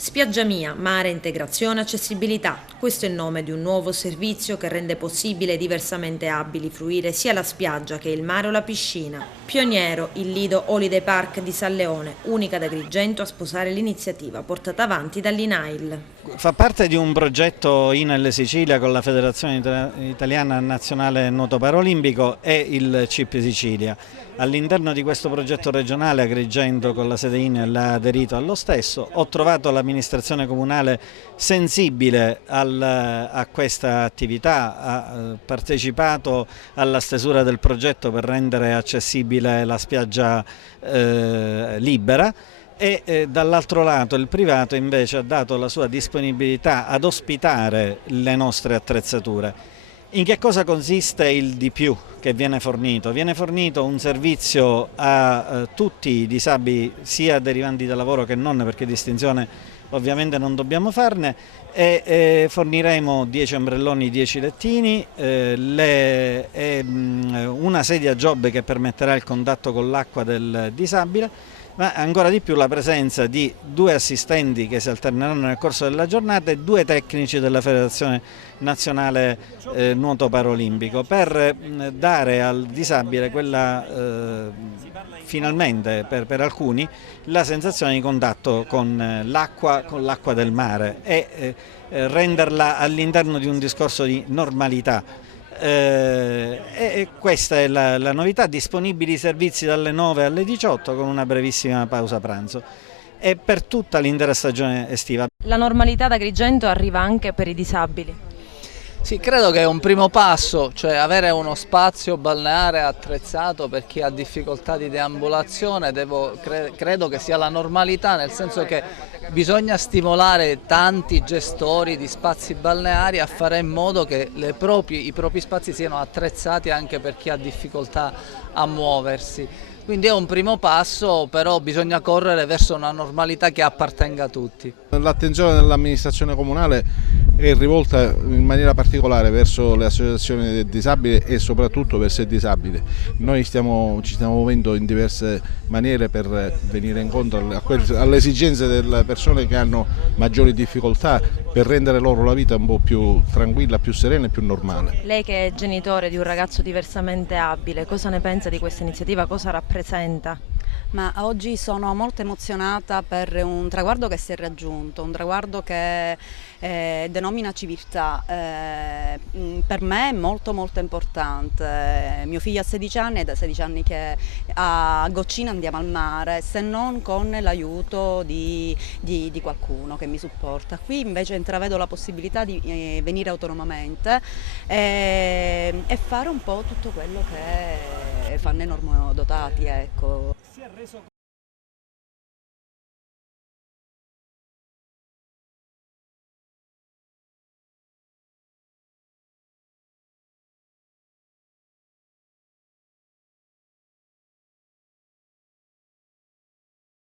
Spiaggia Mia, mare, integrazione, accessibilità. Questo è il nome di un nuovo servizio che rende possibile ai diversamente abili fruire sia la spiaggia che il mare o la piscina. Pioniero il Lido Holiday Park di San Leone, unica ad Agrigento a sposare l'iniziativa portata avanti dall'INAIL. Fa parte di un progetto INAIL Sicilia con la Federazione Italiana Nazionale Nuoto Paralimpico e il CIP Sicilia. All'interno di questo progetto regionale Agrigento con la sede INAIL ha aderito allo stesso. Ho trovato l'amministrazione comunale sensibile a questa attività, ha partecipato alla stesura del progetto per rendere accessibile la spiaggia libera. E dall'altro lato il privato invece ha dato la sua disponibilità ad ospitare le nostre attrezzature. In che cosa consiste il di più che viene fornito? Viene fornito un servizio a tutti i disabili, sia derivanti da lavoro che non, perché distinzione ovviamente non dobbiamo farne, e forniremo 10 ombrelloni, 10 lettini, una sedia job che permetterà il contatto con l'acqua del disabile, ma ancora di più la presenza di 2 assistenti che si alterneranno nel corso della giornata e 2 tecnici della Federazione Nazionale Nuoto Paralimpico per dare al disabile finalmente per alcuni la sensazione di contatto con l'acqua del mare e renderla all'interno di un discorso di normalità. E questa è la novità: disponibili i servizi dalle 9 alle 18 con una brevissima pausa pranzo e per tutta l'intera stagione estiva. La normalità ad Agrigento arriva anche per i disabili. Sì, credo che è un primo passo, cioè avere uno spazio balneare attrezzato per chi ha difficoltà di deambulazione, credo che sia la normalità, nel senso che bisogna stimolare tanti gestori di spazi balneari a fare in modo che i propri spazi siano attrezzati anche per chi ha difficoltà a muoversi. Quindi è un primo passo, però bisogna correre verso una normalità che appartenga a tutti. L'attenzione dell'amministrazione comunale è rivolta in maniera particolare verso le associazioni dei disabili e soprattutto verso il disabile. Noi ci stiamo muovendo in diverse maniere per venire incontro alle esigenze delle persone che hanno maggiori difficoltà, per rendere loro la vita un po' più tranquilla, più serena e più normale. Lei che è genitore di un ragazzo diversamente abile, cosa ne pensa di questa iniziativa? Cosa rappresenta? Ma oggi sono molto emozionata per un traguardo che si è raggiunto, un traguardo che denomina civiltà. Per me è molto importante. Mio figlio ha 16 anni, è da 16 anni che a Goccina andiamo al mare, se non con l'aiuto di qualcuno che mi supporta. Qui invece intravedo la possibilità di venire autonomamente e fare un po' tutto quello che fanno i normodotati, ecco. Si è reso